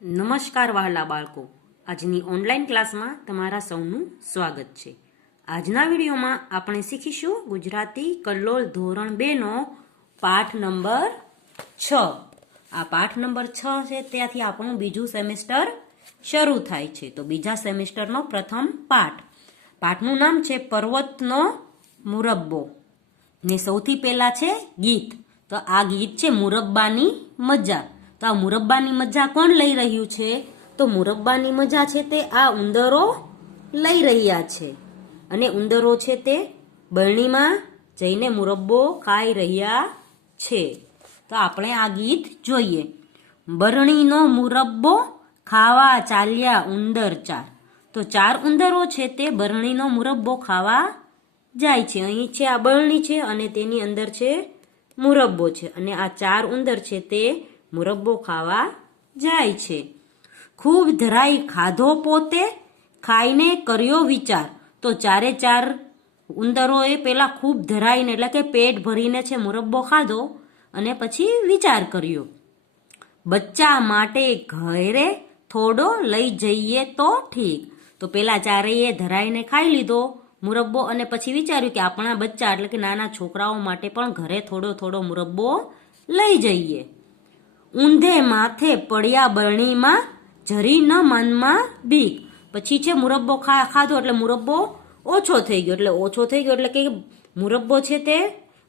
નમસ્કાર વહાલા બાળકો, આજની ઓનલાઈન ક્લાસમાં તમારા સૌનું સ્વાગત છે. આજના વિડીયોમાં આપણે શીખીશું ગુજરાતી કલ્લોલ ધોરણ 2 નો પાઠ નંબર 6. આ પાઠ નંબર 6 છે, ત્યાંથી આપણું બીજું સેમેસ્ટર શરૂ થાય છે. તો બીજા સેમેસ્ટરનો પ્રથમ પાઠનું નામ છે પર્વતનો મુરબ્બો ને સૌથી પહેલા છે ગીત. તો આ ગીત છે મુરબ્બાની મજા. તો આ મુરબ્બાની મજા કોણ લઈ રહ્યું છે? તો મુરબ્બાની મજા છે તે આ ઉંદરો લઈ રહ્યા છે, અને ઉંદરો છે તે બરણીમાં જઈને મુરબ્બો ખાઈ રહ્યા છે. તો આપણે આ ગીત જોઈએ. બરણીનો મુરબ્બો ખાવા ચાલ્યા ઉંદર 4. તો 4 ઉંદરો છે તે બરણીનો મુરબ્બો ખાવા જાય છે. અહીં છે આ બરણી છે અને તેની અંદર છે મુરબ્બો છે, અને આ 4 ઉંદર છે તે મુરબ્બો ખાવા જાય છે. ખૂબ ધરાઈ ખાધો પોતે, ખાઈને કર્યો વિચાર. તો 4 ઉંદરોએ પેલા ખૂબ ધરાઈને એટલે કે પેટ ભરીને છે મુરબ્બો ખાધો અને પછી વિચાર કર્યો. બચ્ચા માટે ઘરે થોડો લઈ જઈએ તો ઠીક. તો પેલા 4એ ધરાઈને ખાઈ લીધો મુરબ્બો અને પછી વિચાર્યું કે આપણા બચ્ચા એટલે કે નાના છોકરાઓ માટે પણ ઘરે થોડો થોડો મુરબ્બો લઈ જઈએ. ઊંધે માથે પડ્યા બરણીમાં, જરી ન મનમાં બીક. પછી છે મુરબ્બો ખાધો એટલે મુરબ્બો ઓછો થઈ ગયો એટલે કે મુરબ્બો છે તે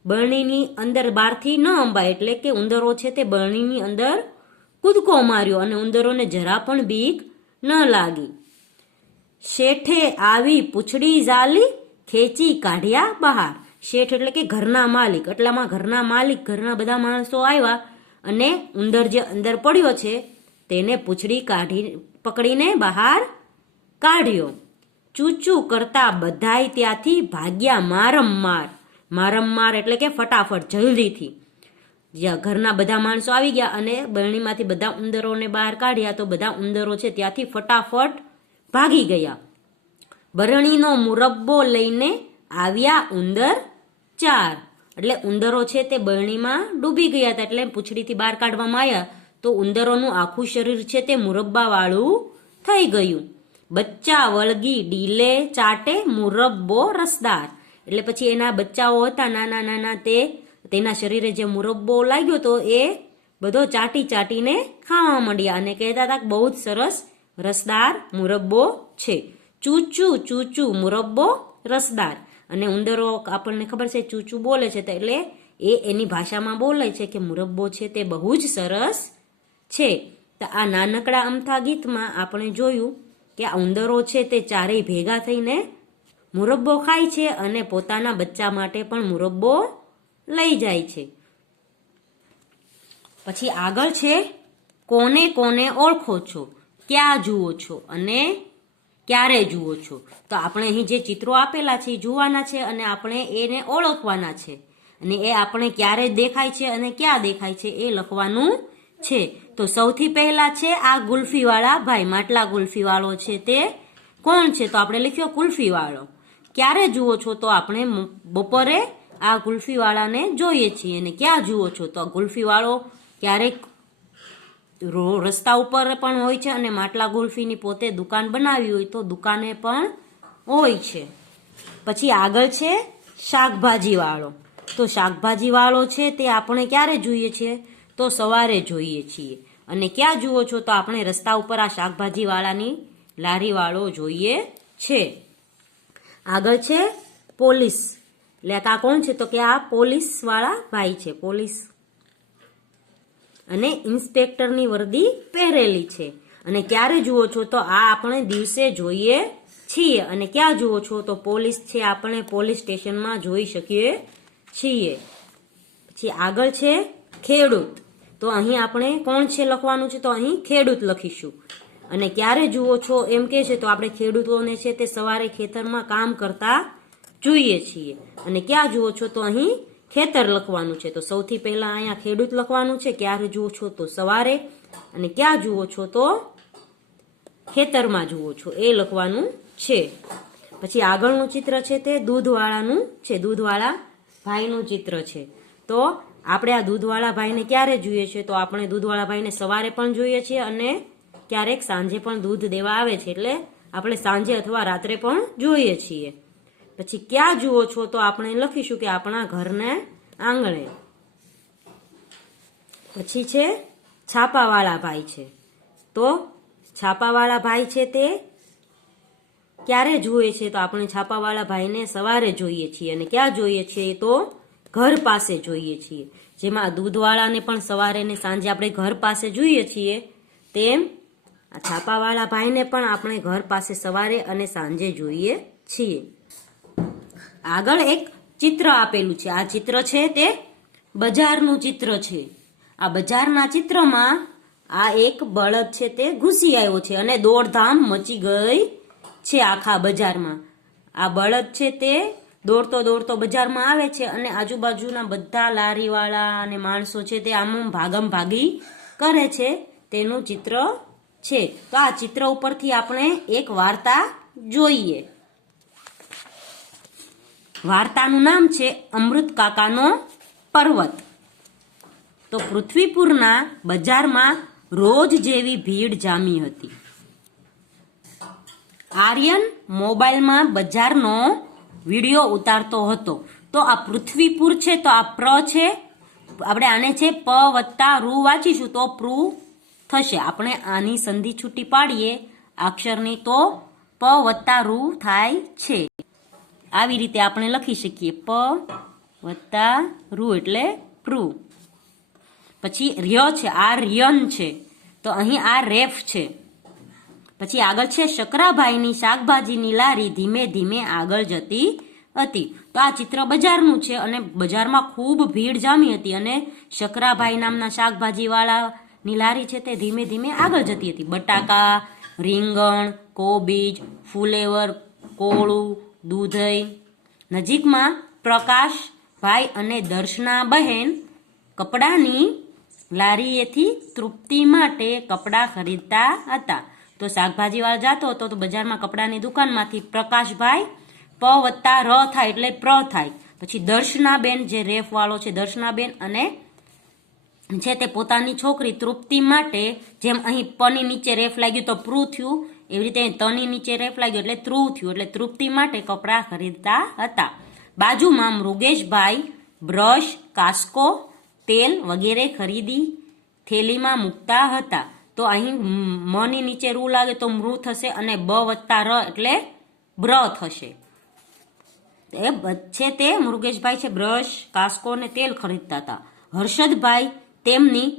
બરણીની અંદર બહારથી ન અંબાય, એટલે કે ઉંદરો છે તે બરણીની અંદર કૂદકો માર્યો અને ઉંદરોને જરા પણ બીક ન લાગી. શેઠે આવી પૂંછડી ઝાલી, ખેંચી કાઢ્યા બહાર. શેઠ એટલે કે ઘરના માલિક. એટલામાં ઘરના માલિક, ઘરના બધા માણસો આવ્યા અને ઉંદર જે અંદર પડ્યો છે તેને પૂંછડી પકડીને બહાર કાઢ્યો. ચૂચું કરતા બધાય ત્યાંથી ભાગ્યા મારમ એટલે કે ફટાફટ જલ્દીથી. જ્યાં ઘરના બધા માણસો આવી ગયા અને બરણીમાંથી બધા ઉંદરોને બહાર કાઢ્યા, તો બધા ઉંદરો છે ત્યાંથી ફટાફટ ભાગી ગયા. બરણીનો મુરબ્બો લઈને આવ્યા ઉંદર 4. એટલે ઉંદરો છે તે બરણીમાં ડૂબી ગયા હતા, એટલે પૂંછડીથી બહાર કાઢવામાં આવ્યા તો ઉંદરોનું આખું શરીર છે તે મુરબ્બા વાળું થઈ ગયું. બચ્ચા વળગી ડીલે ચાટે, મુરબ્બો રસદાર. એટલે પછી એના બચ્ચાઓ હતા નાના નાના, તેના શરીરે જે મુરબ્બો લાગ્યો તો એ બધો ચાટીને ખાવા માંડ્યા અને કહેતા હતા કે બહુ જ સરસ રસદાર મુરબ્બો છે. ચૂચું મુરબ્બો રસદાર. અને ઉંદરો આપણને ખબર છે ચૂચું બોલે છે, એટલે એ એની ભાષામાં બોલે છે કે મુરબ્બો છે તે બહુ જ સરસ છે. તો આ નાનકડા અમથા ગીતમાં આપણે જોયું કે આ ઉંદરો છે તે 4 ભેગા થઈને મુરબ્બો ખાય છે અને પોતાના બચ્ચા માટે પણ મુરબ્બો લઈ જાય છે. પછી આગળ છે કોને કોને ઓળખો છો, ક્યાં જુઓ છો અને ક્યારે જુઓ છો. તો આપણે અહીં જે ચિત્રો આપેલા છે એ જોવાના છે અને આપણે એને ઓળખવાના છે, અને એ આપણે ક્યારે દેખાય છે અને ક્યાં દેખાય છે એ લખવાનું છે. તો સૌથી પહેલા છે આ ગુલ્ફીવાળા ભાઈ, માટલા ગુલ્ફીવાળો છે તે કોણ છે? તો આપણે લખ્યો ગુલ્ફીવાળો. ક્યારે જુઓ છો? તો આપણે બપોરે આ ગુલ્ફીવાળાને જોઈએ છીએ. અને ક્યાં જુઓ છો? તો ગુલ્ફીવાળો ક્યારેક રસ્તા ઉપર પણ હોય છે અને માટલા ગુલ્ફીની પોતે દુકાન બનાવી હોય તો દુકાને પણ હોય છે. પછી આગળ છે શાકભાજી વાળો. તો શાકભાજી વાળો છે તે આપણે ક્યારે જોઈએ છીએ? તો સવારે જોઈએ છીએ. અને ક્યાં જુઓ છો? તો આપણે રસ્તા ઉપર આ શાકભાજી વાળાની લારી વાળો જોઈએ છે. આગળ છે પોલીસ. એટલે આ કોણ છે? તો કે આ પોલીસ વાળા ભાઈ છે. પોલીસ અને ઇન્સ્પેક્ટરની વર્દી પહેરેલી છે. અને ક્યારે જુઓ છો? તો આ આપણે દિવસે જોઈએ છીએ. અને ક્યાં જુઓ છો? તો પોલીસ છે આપણે પોલીસ સ્ટેશનમાં જોઈ શકીએ છીએ. પછી આગળ છે ખેડૂત. તો અહીં આપણે કોણ છે લખવાનું છે? તો અહીં ખેડૂત લખીશું. અને ક્યારે જુઓ છો એમ કે છે તો આપણે ખેડૂતોને છે તે સવારે ખેતરમાં કામ કરતા જોઈએ છીએ. અને ક્યાં જુઓ છો? તો અહીં ખેતર લખવાનું છે. તો સૌથી પહેલા અહીંયા ખેડૂત લખવાનું છે. ક્યારે જુઓ છો? તો સવારે. અને ક્યાં જુઓ છો? તો ખેતરમાં જુઓ છો એ લખવાનું છે. પછી આગળનું ચિત્ર છે તે દૂધવાળાનું છે. દૂધવાળા ભાઈનું ચિત્ર છે. તો આપણે આ દૂધવાળા ભાઈને ક્યારે જોઈએ છીએ? તો આપણે દૂધવાળા ભાઈને સવારે પણ જોઈએ છીએ અને ક્યારેક સાંજે પણ દૂધ દેવા આવે છે, એટલે આપણે સાંજે અથવા રાત્રે પણ જોઈએ છીએ. પછી ક્યાં જુઓ છો, તો આપણે લખીશું કે આપણા ઘરને આંગણે. પછી છે છાપાવાળા ભાઈ છે, તો છાપાવાળા ભાઈ છે તે ક્યારે જુએ છે, તો આપણે છાપાવાળા ભાઈને સવારે જોઈએ છીએ. અને ક્યાં જોઈએ છીએ, તો ઘર પાસે જોઈએ છીએ. જેમાં દૂધવાળાને પણ સવારે ને સાંજે આપણે ઘર પાસે જોઈએ છીએ, તેમ આ છાપાવાળા ભાઈને પણ આપણે ઘર પાસે સવારે અને સાંજે જોઈએ છીએ. આગળ એક ચિત્ર આપેલું છે. આ ચિત્ર છે તે બજારનું ચિત્ર છે. આ બજારના ચિત્રમાં આ એક બળદ છે તે ઘૂસી આવ્યો છે અને દોડધામ મચી ગઈ છે આખા બજારમાં. આ બળદ છે તે દોડતો દોડતો બજારમાં આવે છે અને આજુબાજુના બધા લારીવાળા અને માણસો છે તે આમ ભાગમ ભાગી કરે છે, તેનું ચિત્ર છે. તો આ ચિત્ર ઉપરથી આપણે એક વાર્તા જોઈએ. વાર્તાનું નામ છે અમૃત કાકાનો પર્વત. તો પૃથ્વીપુરના બજારમાં રોજ જેવી ભીડ જામી હતી. આર્યન મોબાઈલમાં બજારનો વિડીયો ઉતારતો હતો. તો આ પૃથ્વીપુર છે, તો આ પ્ર છે, આપણે આને છે પ વત્તા રૂ વાંચીશું તો પ્રૂ થશે. આપણે આની સંધિ છૂટી પાડીએ અક્ષરની તો પ વત્તા રૂ થાય છે. આવી રીતે આપણે લખી શકીએ પ વત્તા રૂ એટલે પ્રૂ. પછી ર્ય છે, આ ર્યન છે, તો અહીં આ રેફ છે. પછી આગળ છે શકરાભાઈની શાકભાજીની લારી ધીમે ધીમે આગળ જતી હતી. તો આ ચિત્ર બજારનું છે અને બજારમાં ખૂબ ભીડ જામી હતી અને શકરાભાઈ નામના શાકભાજીવાળાની લારી છે તે ધીમે ધીમે આગળ જતી હતી. બટાકા, રીંગણ, કોબીજ, ફુલેવર, કોળું, દૂધઈ. નજીકમાં પ્રકાશભાઈ અને દર્શના બહેન કપડાની લારીએથી તૃપ્તિ માટે કપડાં ખરીદતા હતા. તો શાકભાજીવાળા જાતો હતો તો બજારમાં કપડાની દુકાનમાંથી પ્રકાશભાઈ પ વત્તા ર થાય એટલે પ્ર થાય. પછી દર્શનાબેન જે રેફ વાળો છે દર્શનાબેન અને છે તે પોતાની છોકરી તૃપ્તિ માટે, જેમ અહીં પની નીચે રેફ લાગ્યું તો પ્રૂ થયું, એવી રીતે તની નીચે રેફ લાગ્યું એટલે ત્રુ થયું, એટલે તૃપ્તિ માટે કપડાં ખરીદતા હતા. બાજુમાં મૃગેશભાઈ બ્રશ, કાસ્કો, તેલ વગેરે ખરીદી થેલીમાં મૂકતા હતા. તો અહીં મની નીચે રૂ લાગે તો મૃ થશે અને બ વત્તા ર એટલે બ્ર થશે. એ છે તે મૃગેશભાઈ છે બ્રશ, કાસ્કો અને તેલ ખરીદતા હતા. હર્ષદભાઈ તેમની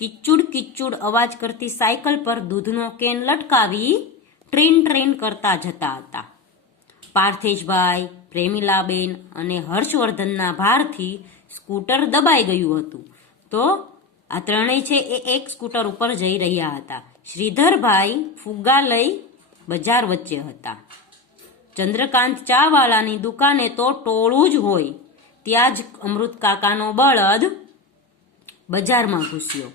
કિચુડ કિચુડ અવાજ કરતી સાયકલ પર દૂધનો કેન લટકાવી ટ્રેન ટ્રેન કરતા જતા હતા. પાર્થેશભાઈ, પ્રેમીલાબેન અને હર્ષવર્ધનના ભારથી સ્કૂટર દબાઈ ગયું હતું. તો આ ત્રણેય છે એ એક સ્કૂટર ઉપર જઈ રહ્યા હતા. શ્રીધરભાઈ ફુગ્ગા લઈ બજાર વચ્ચે હતા. ચંદ્રકાંત ચાવાળાની દુકાને તો ટોળું જ હોય. ત્યાં જ અમૃત કાકાનો બળદ બજારમાં ઘૂસ્યો.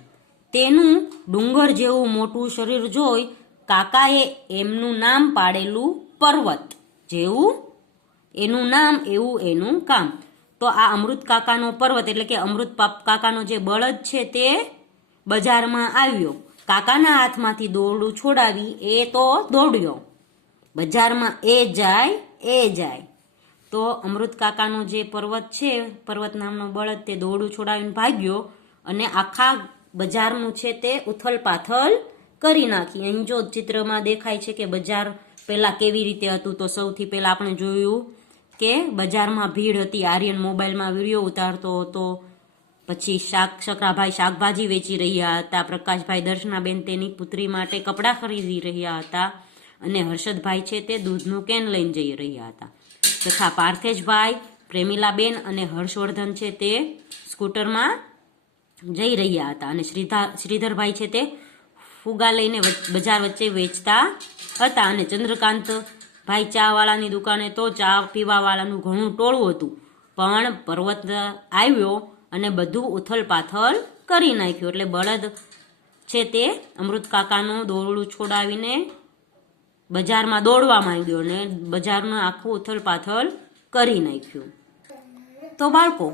તેનું ડુંગર જેવું મોટું શરીર જોઈ કાકાએ એમનું નામ પાડેલું પર્વત જેવું એનું નામ એવું એનું કામ. તો આ અમૃત કાકાનો પર્વત એટલે કે અમૃત કાકાનો જે બળદ છે તે બજારમાં આવ્યો. કાકાના હાથમાંથી દોરડું છોડાવી એ તો દોડ્યો. બજારમાં એ જાય. તો અમૃત કાકાનો જે પર્વત છે, પર્વત નામનો બળદ, તે દોરડું છોડાવીને ભાગ્યો અને આખા બજારનું છે તે ઉથલ પાથલ કરી નાખી. અહીં જો ચિત્રમાં દેખાય છે કે બજાર પહેલા કેવી રીતે હતું. તો સૌથી પહેલા આપણે જોયું કે બજારમાં ભીડ હતી. આર્યન મોબાઈલમાં વિડીયો ઉતારતો હતો. પછી શકરાભાઈ શાકભાજી વેચી રહ્યા હતા. પ્રકાશભાઈ દર્શનાબેન તેની પુત્રી માટે કપડાં ખરીદી રહ્યા હતા અને હર્ષદભાઈ છે તે દૂધનું કેન લઈને જઈ રહ્યા હતા. તથા પાર્થેશભાઈ, પ્રેમીલાબેન અને હર્ષવર્ધન છે તે સ્કૂટરમાં જઈ રહ્યા હતા અને શ્રીધરભાઈ છે તે ફુગા લઈને બજાર વચ્ચે વેચતા હતા. અને ચંદ્રકાંત ભાઈ ચા વાળાની દુકાને તો ચા પીવા વાળાનું ઘણું ટોળું હતું. પણ પર્વત આવ્યો અને બધું ઉથલ પાથલ કરી નાખ્યું. એટલે બળદ છે તે અમૃત કાકાનું દોરડું છોડાવીને બજારમાં દોડવા માંડ્યો અને બજારનું આખું ઉથલ પાથલ કરી નાખ્યું. તો બાળકો,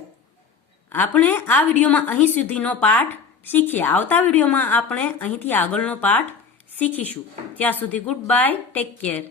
આપણે આ વિડીયોમાં અહીં સુધીનો પાઠ શીખ્યા. આવતા વિડીયોમાં આપણે અહીંથી આગળનો પાઠ શીખીશું. ત્યાં સુધી ગુડ બાય, ટેક કેર.